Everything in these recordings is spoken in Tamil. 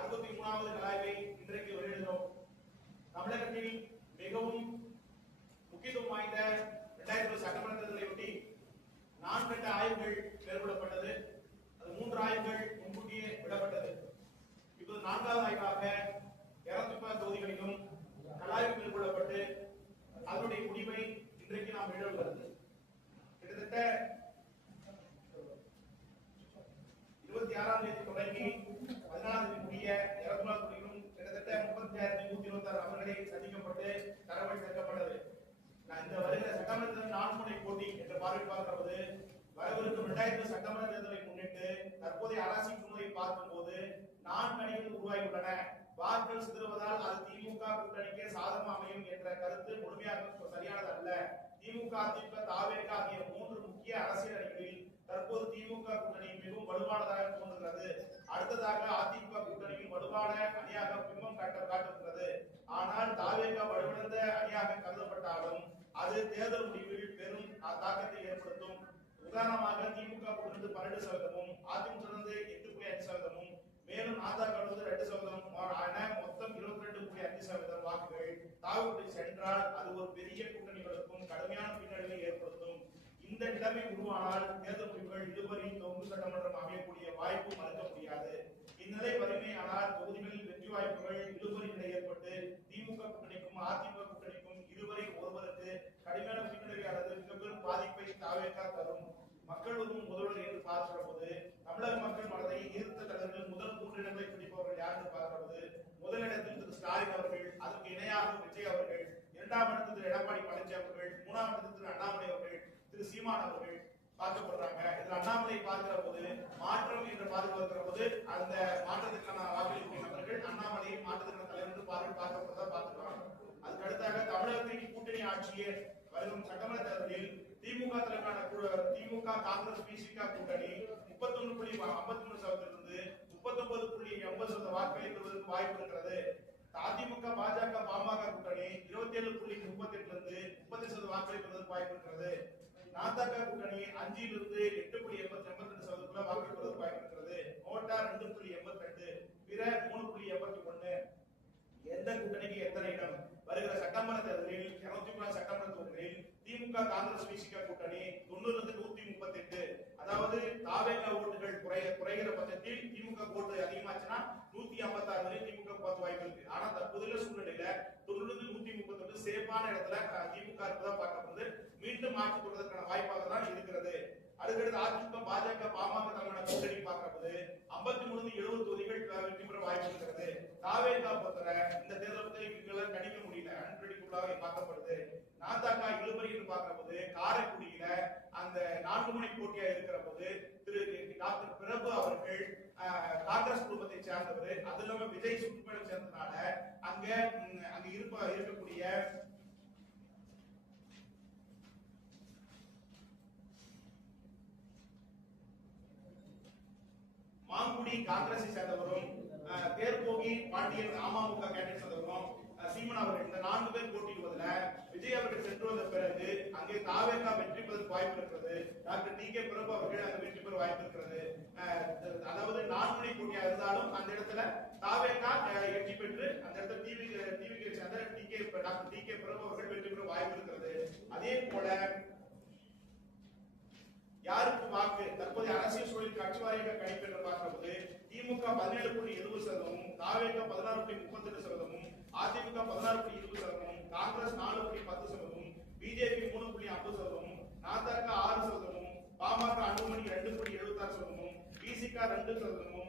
63வது கலாய்வை இன்றைக்கு வெளியிடுகிறோம். தமிழகத்தில் மிகவும் முக்கியத்துவம் வாய்ந்த 2020 சட்டமன்ற தேர்தலையொட்டி 4 கட்ட ஆய்வுகள் மேற்கொள்ளப்பட்டது. அது 3 ஆய்வுகள் முன்கூட்டியே விடப்பட்டது. இப்போது 4வது ஆய்வாக 210 தொகுதிகளிலும் கலாய்வு மேற்கொள்ளப்பட்டு அதனுடைய முடிவை இன்றைக்கு நாம் வெளியிடுகிறது. கிட்டத்தட்ட 26ஆம் தேதி தொடங்கி 14ஆம் தேதி முடிய 200 தொகுதிகளும் கிட்டத்தட்ட 36,126 நபர்களை சந்திக்கப்பட்டு தரவுகள் சேர்க்கப்பட்டது. இந்த வருகிற சட்டமன்ற 4 முனை போட்டி என்ற பார்வை பார்க்கும்போது வரவிருக்கும் 2000 சட்டமன்ற தேர்தலை முன்னிட்டு தற்போதைய அரசின் சூழ்நிலை பார்க்கும்போது 4 அணிகள் உருவாகியுள்ளன. வாக்குகள் சிதறுவதால் அது திமுக கூட்டணிக்கு சாதகமாக அமையும் என்ற கருத்து முழுமையாக சரியானது அல்ல. திமுக, அதிமுக, தாவேக ஆகிய 3 முக்கிய அரசியல் அணிகளில் தற்போது திமுக கூட்டணி மிகவும் வலுவானதாக தோன்றுகிறது. அடுத்ததாக அதிமுக கூட்டணியும் வலுவான அணியாக பிம்பம் காட்டுகிறது. ஆனால் தாவேக வலுவிழந்த அணியாக கருதப்பட்டாலும் அது தேர்தல் முடிவில் பெரும் தாக்கத்தை ஏற்படுத்தும். உதாரணமாக திமுக 12%, அதிமுக 8.5%, மேலும் நாதாக 2% மொத்தம் 22.5% வாக்குகள் தாவேக சென்றால் அது ஒரு பெரிய கூட்டணிகளுக்கும் கடுமையான பின்னடைவை ஏற்படுத்தும். இந்த நிலைமை உருவானால் தேர்தல் முடிவுகள் இழுபறி தொங்கு சட்டமன்றம் அமையக்கூடிய வாய்ப்பு மறுக்க முடியாது. இந்நிலை வறுமையானால் தொகுதிகளில் வெற்றி வாய்ப்புகள் இழுபறி நிலை ஏற்பட்டு திமுக கூட்டணிக்கும் அதிமுக கூட்டணிக்கும் இருவரை ஒருவருக்கு கடுமையான பின்னடைவை அல்லது மிக பெரும் பாதிப்பை தாவேக தரும். மக்கள் விரும்பும் முதல்வர் என்று பார்க்கிற போது தமிழக மக்கள் மனதை ஈர்த்த தலைவர்கள் முதல் 3 இடங்களை பிடிப்பவர்கள் யார் என்று பார்க்கிற போது முதலிடத்தில் திரு ஸ்டாலின் அவர்கள், அதற்கு இணையாக விஜய் அவர்கள், 2ஆம் இடத்தில் திரு எடப்பாடி பழனிசாமி அவர்கள், 3ஆம் இடத்தில் திரு அண்ணாமலை அவர்கள், திரு சீமான் அவர்கள் பார்க்கப்படுறாங்க. இதுல அண்ணாமலை பார்க்கிற போது மாற்றம் என்று பார்க்கிற போது அந்த மாற்றத்திற்கான வாக்களிக்கும் நபர்கள் அண்ணாமலையை மாற்றத்திற்கான தலைவர் என்று பார்க்கப்படுறதா பார்த்துக்கிறாங்க. அதுக்கு அடுத்தாக தமிழகத்தின் கூட்டணி ஆட்சியே வரும் சட்டமன்ற தேர்தலில் திமுக தலைமையிலான திமுக காங்கிரஸ் பிசிக கூட்டணி 31.53% 39.80% வாக்குகளை பெறுவதற்கு வாய்ப்பு இருக்கிறது. அதிமுக, பாஜக, பாமக கூட்டணி 27.38% 30% வாக்குகளை பெறுவதற்கு வாய்ப்பு இருக்கிறது. நாதாக கூட்டணி 5 8.82% வாக்குகள் பெறுவதற்கு வாய்ப்பு இருக்கிறது. நோட்டா 2.82, பிற 3.81. எந்த கூட்டணிக்கு எத்தனை இடம்? வருகிற சட்டமன்ற தேர்தலில் 210 சட்டமன்ற தொகுதிகளில் திமுக காங்கிரஸ் பிசிக கூட்டணி 90-138, அதாவது தாவேக ஓட்டுகள் குறைகிற பட்சத்தில் திமுக ஓட்டு அதிகமாச்சுன்னா 156 வரை திமுக பார்த்து வாய்ப்பு இருக்கு. ஆனா தற்போதைய சூழ்நிலையில 90-138 சேஃபான இடத்துல திமுக இருப்பதா பார்க்கப்படுது. மீண்டும் மாற்றி கொள்வதற்கான வாய்ப்பாக தான் இருக்கிறது. அடுத்தடுத்து அதிமுக, பாஜக, பாமக தலைமையிலான கூட்டணி பார்க்கறது 53-70 தொகுதிகள் வெற்றி பெற வாய்ப்பு இருக்கிறது. தாவேகா பொறுத்தவரை இந்த தேர்தல் பத்திரிகைகளை கணிக்க முடியல, அன்பிரடிக்டபிளாக பார்க்கப்படுது. நாதாக இழுபறி என்று பார்க்கறது காரைக்குடியில அந்த 4 முனை போட்டியா இருக்கிற போது திரு டாக்டர் பிரபு அவர்கள் காங்கிரஸ் குடும்பத்தை சேர்ந்தவர், அது இல்லாம விஜய் சுற்றுப்பயணம் சேர்ந்ததுனால அங்க இருக்கக்கூடிய மாங்குடி காங்கிரஸை சேர்ந்தவரும், தேர்போகி பாண்டியன் அமமுக கேண்டேட் சேர்ந்தவரும், சீமன் அவர்கள் இந்த 4 பேர் போட்டியிடுவதில் விஜய் அவர்கள் சென்று வந்த பிறகு அங்கே தாவேகா வெற்றி பெறுவதற்கு வாய்ப்பு இருக்கிறது. Doctor DK. பிரபு அவர்கள் அங்கு வெற்றி பெற வாய்ப்பு இருக்கிறது. அதாவது 4 முனை போட்டியா இருந்தாலும் அந்த இடத்துல தாவேகா வெற்றி பெற்று அந்த இடத்துல டிவிக்கு சேர்ந்த டாக்டர் டி.கே. பிரபு அவர்கள் வெற்றி பெற வாய்ப்பு இருக்கிறது. அதே போல யாருக்கு வாக்கு தற்போதைய அரசியல் சூழலில் கட்சி வாரியாக கணிப்பு என்று பார்க்கும்போது திமுக 17.70%, தாவேக 16.38%, அதிமுக 16.20%, காங்கிரஸ் 4.10%, பிஜேபி 3.50%, நாதாக 6%, பாமக அனுமதி 2.76%, பிசிக 2%,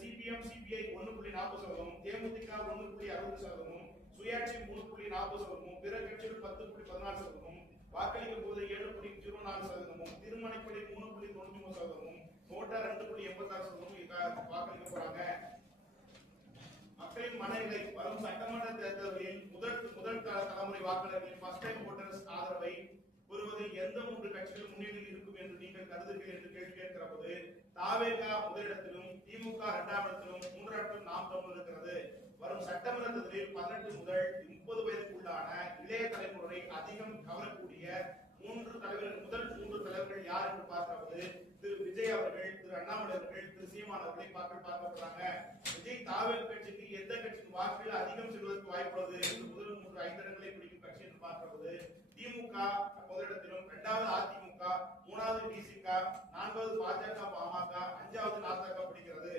சிபிஎம் சிபிஐ 1.40%, தேமுதிக 1.60%, சுயாட்சி 3.40%, பிற கட்சிகள் 10.14%, வாக்களிக்கும் போது 7.04%, திருமணப்படி 3.93%, நோட்டா 2.86% வாக்களிக்க போறாங்க. மக்களின் மனநிலை வரும் சட்டமன்ற தேர்தலில் முதல் தலைமுறை வாக்காளர்களின் ஃபர்ஸ்ட் டைம் வோட்டர்ஸ் ஆதரவை பெறுவதில் எந்த 3 கட்சிகள் முன்னிலையில் இருக்கும் என்று நீங்கள் கருதுகிறீர்கள் என்று கேள்வி கேட்கிற போது தாவேகா முதலிடத்திலும், திமுக 2ஆம் இடத்திலும், 3ஆம் இடத்திலும் நாம் தமிழ் இருக்கிறது. வரும் சட்டமன்ற தேர்தலில் 18 முதல் 30 வயதுக்குள்ளான இளைய தலைமுறை அதிகம் கவரக்கூடிய 3 தலைவர்கள், முதல் 3 தலைவர்கள் யார் என்று பார்க்கிறது திரு விஜய் அவர்கள், திரு அண்ணாமலை அவர்கள், திரு சீமான் அவர்களை பார்க்கப்படுறாங்க. விஜய் தாவேகா பார்க்கும்போது திமுக முதலிடத்திலும், 2வது அதிமுக, 3வது டிசிக, 4வது பாஜக, பாமக, 5வது நாசக பிடிக்கிறது.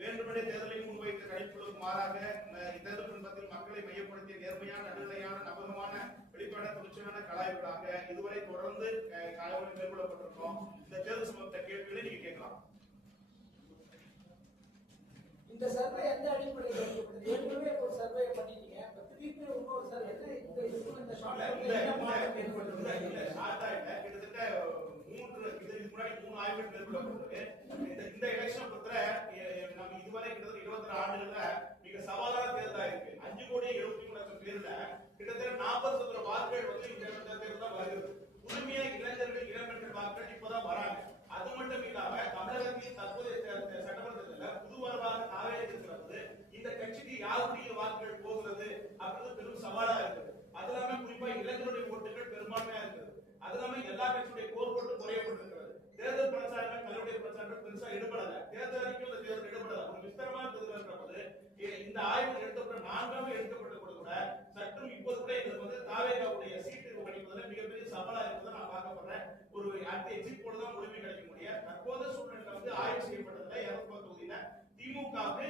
வேண்டுமென்றே தேர்தலை முன்வைத்த கணிப்புகளுக்கு மாறாக தேர்தல் பின்பத்தில் மக்களை மையப்படுத்திய நேர்மையான, நடுநிலையான, நம்பகமான, வெளிப்படையான, துணிச்சலான கலாய்வுகளாக இதுவரை தொடர்ந்து கலாய்வுகள் மேற்கொள்ளப்பட்டிருக்கோம். இந்த தேர்தல் சம்பந்த கேள்விகளை நீங்க கேட்கலாம். இந்த சர்வே எந்த அடிப்படையில் எடுக்கப்பட்டது? ஏற்கனவே ஒரு சர்வே பண்ணிட்டீங்க, திருப்பி இன்னொரு சர்வே இந்த ஷார்ட் கிட்டத்தட்ட 3 ஆய்வுகள் மேற்கொள்ளப்பட்டிருக்கு. இந்த எலெக்ஷன் பொறுத்த நம்ம இதுவரை கிட்டத்தட்ட 22 ஆண்டுகள்ல மிக சவாலான தேர்தலா இருக்கு. 5,73,00,000 பேர்ல கிட்டத்தட்ட 40% வாக்குகள் இந்த தேர்தல் தான் வருகிறது. புதுமையா இளைஞர்கள், இளம்பெண்கள் வாக்குகள் இப்பதான் வராங்க. அது மட்டும் இல்லாம தமிழகத்தில் தற்போதைய சட்டமன்றத்துல புதுவரவாக தாவே இருக்கிறது. இந்த கட்சிக்கு யாருடைய வாக்குகள் போகிறது அப்படின்றது பெரும் சவாலா இருக்குது. அது இல்லாம குறிப்பா இளைஞருடைய ஓட்டுகள் பெரும்பான்மையா இருக்குது. அது இல்லாம எல்லா கட்சியுடைய கோர் போட்டு குறையப்பட்டிருக்கிறது. தேர்தல் பிரச்சாரங்கள், தலைவருடைய பிரச்சாரங்கள் பெருசா ஈடுபடல. தேர்தல் அறிக்கையும் இந்த தேர்தல் ஈடுபடல. ஒரு விஸ்தரமான தேர்தல் இருக்கிறபோது இந்த ஆய்வு எடுக்கப்பட்ட 4ஆவது எடுக்கப்பட்ட கூட சற்றும் இப்போது கூட எங்களுக்கு தாவேகாவுடைய சீட்டு கணிப்பதில் மிகப்பெரிய சவாலா இருப்பதை நான் பார்க்கப்படுறேன். ஒரு அடுத்த எக்ஸிட் போல தான் முழுமை கிடைக்க முடியும். தற்போது சூழ்நிலை ஆய்வு செய்யப்பட்டதுல 210 தொகுதியில திமுகவுக்கு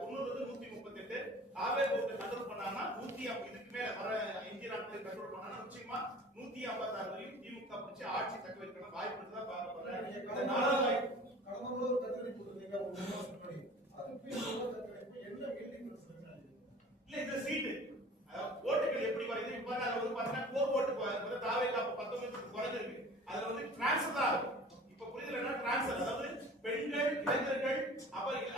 90 138, தாவேகாவுக்கு கண்ட்ரோல் பண்ணாங்கன்னா 150, இதுக்கு மேல வர 5 நாட்கள் கண்ட்ரோல் பண்ணாங்கன்னா நிச்சயமா 156 திமுக பிடிச்சி ஆட்சி தக்க வைக்கணும் வாய்ப்பு இருக்குதான் பார்க்கப்படுறேன். கடந்த முறை ஒரு கருத்து கொடுத்தீங்க, ஒரு 3 மாசம் முன்னாடி. அதுக்கு என்ன வெயிட்டிங் இல்ல இந்த சீட்டு ஓட்டுகள் எப்படி வருது இப்ப பாத்தீங்கன்னா கோர் ஓட்டு தாவேகா 19 குறைஞ்சிருக்கு. அதுல டிரான்ஸ்ஃபர் தான் ஆகும். இப்ப புரியுதுல, டிரான்ஸ்ஃபர் அதாவது பெண்கள், இளைஞர்கள்,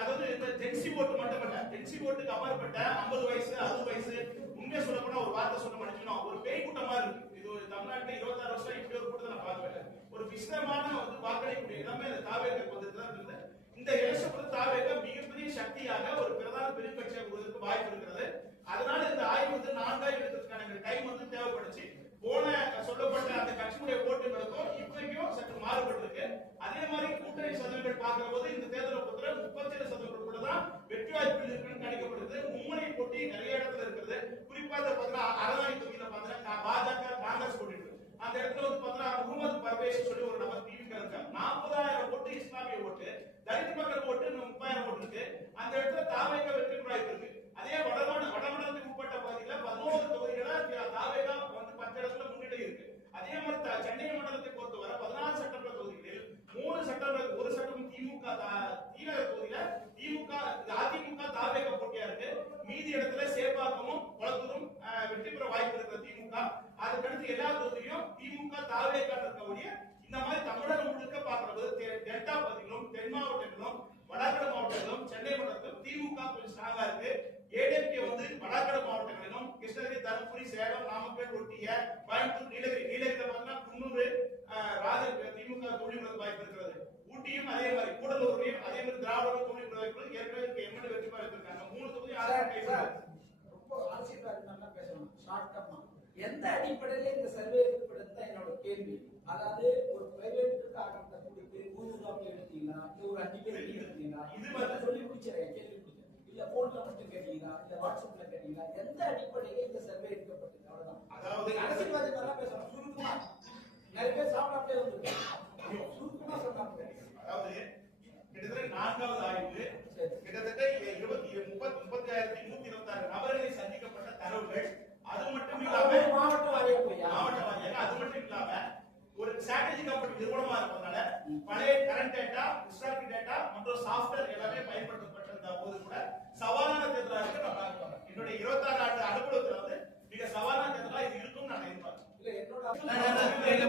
அதாவது இந்த ஜென்சி ஓட்டு மட்டுமல்ல, ஜென்சி ஓட்டுக்கு அப்பாற்பட்ட 50 வயசு 60 வயசு, உண்மையா சொல்ல போனா ஒரு வார்த்தை சொல்ல மனுஷனும் ஒரு பேய் கூட்டமா இருக்கு. இது ஒரு தமிழ்நாட்டுல 26 வருஷம் இப்படி ஒரு கூட்டத்தை நான் பார்க்கல. ஒரு விசிதமான வாக்களிக்கூடிய எல்லாமே தாவேகா வந்துதான் இருந்தது. இந்த எலெக்ஷன் தாவேகா மிகப்பெரிய சக்தியாக ஒரு பிரதான பெருங்கட்சியாக வருவதற்கு வாய்ப்பு இருக்கிறது. அதனால இந்த ஆய்வு 4 எடுக்கிறதுக்கான டைம் தேவைப்படுச்சு. போன சொல்லப்பட்ட அந்த கட்சியுடைய ஓட்டுகளுக்கும் இப்பைக்கும் சற்று மாறுபட்டிருக்கு. அதே மாதிரி கூட்டணி சதவீதங்கள் பார்க்கிற போது இந்த தேர்தலை பொறுத்தவரை 37% கூட தான் வெற்றி வாய்ப்புகள் இருக்குன்னு கணிக்கப்படுது. மும்முனை போட்டி நிறைய இடத்துல இருக்கிறது. குறிப்பா அரவாணி தொகுதியில பாத்தீங்கன்னா பாஜக, காங்கிரஸ் போட்டிட்டு அந்த இடத்துல பாத்தீங்கன்னா முகமது பர்வேஸ் சொல்லி ஒரு நபர் டிவிக்கு இருக்காங்க. 40,000 ஓட்டு இஸ்லாமிய ஓட்டு, தலித் மக்கள் ஓட்டு 30,000 ஓட்டு இருக்கு. அந்த இடத்துல தாவேகா வெற்றி வாய்ப்பு இருக்கு. அதே வடமண்டலத்துக்கு உட்பட்ட பகுதியில 11 தொகுதிகள தாவேகா 10 இடத்துல முன்னிலை இருக்கு. அதே மாதிரி சென்னை மண்டலத்தை பொறுத்தவரை 14 சட்டமன்ற தொகுதிகளில் 3 சட்டமன்ற, ஒரு சட்டம் திமுக தொகுதியில அதிமுக தாவேகா போட்டியா இருக்கு. மீதி இடத்துல சேப்பாக்கமும் குளத்தூரும் வெற்றி பெற வாய்ப்பு இருக்கிற திமுக. அதுக்கடுத்து எல்லா தொகுதியும் திமுக தாவேகா இருக்கக்கூடிய இந்த மாதிரி தமிழகம் முழுக்க பார்க்கிறது டெல்டா பகுதிகளும், தென் மாவட்டங்களும், வடகிழக்கு மாவட்டங்களும், சென்னை மண்டலத்திலும் திமுக கொஞ்சம் ஸ்ட்ராங்கா இருக்கு. ஏடிஎம்கே வடகிழக்கு மாவட்டங்களிலும், கிருஷ்ணகிரி, தருமபுரி, சேலம், நாமக்கல் ஒட்டிய கோயம்புத்தூர், நீலகிரியில பாத்தீங்கன்னா குன்னூர், திமுக தோல்வி வாய்ப்பு இருக்கிறது. ஊட்டியும் அதே மாதிரி, கூடலூர்லயும் அதே மாதிரி திராவிட தோல்வி வாய்ப்பு ஏற்கனவே எம்எல்ஏ வெற்றி வாய்ப்பு இருக்காங்க. 3 தொகுதி ரொம்ப அரசியல் பேசணும். ஷார்ட் எந்த அடிப்படையில இந்த சர்வே எடுக்கப்படுது தான் என்னோட கேள்வி. அதாவது ஒரு பிரைவேட்டுக்கு ஆரம்பத்தை கொடுத்து ஊதுகாப்பில் எடுத்தீங்களா, இல்ல ஒரு 5 பேர் எடுத்தீங்களா, இது சொல்லி முடிச்சிடறேன், கேள்வி முடிச்சேன். இல்ல போன்ல மட்டும் கேட்டீங்களா, இல்ல வாட்ஸ்அப்ல கேட்டீங்களா, எந்த அடிப்படையில இந்த சர்வே எடுக்கப்பட்டது? அவ்வளவுதான். அதாவது அரசியல்வாதி நல்லா பேசணும், சுருக்கமா. நிறைய பேர் சாப்பிடாமலே வந்துருக்காங்க, சுருக்கமா சொன்னாங்க. அதாவது கிட்டத்தட்ட 4வது ஆய்வு கிட்டத்தட்ட 35,126 நபர்களை சந்திக்கப்பட்ட தரவுகள். அது மட்டும் இல்லாம மாவட்ட வாரியா அது மட்டும் இல்லாம ஒரு ஸ்ட்ராட்டஜி கம்பெனி நிறுவனமா இருப்பதனால பழைய கரண்ட் டேட்டா, ஹிஸ்டாரிக் டேட்டா மற்றும் சாஃப்ட்வேர் எல்லாமே பயன்படுத்தப்பட்டிருந்த போது கூட சவாலான தேர்தலா இருக்கு. நான் பார்க்கிறேன். என்னுடைய 26 ஆண்டு அனுபவத்துல மிக சவாலான தேர்தலா இது இருக்கும் நான் எதிர்பார்க்கிறேன். இல்ல என்னோட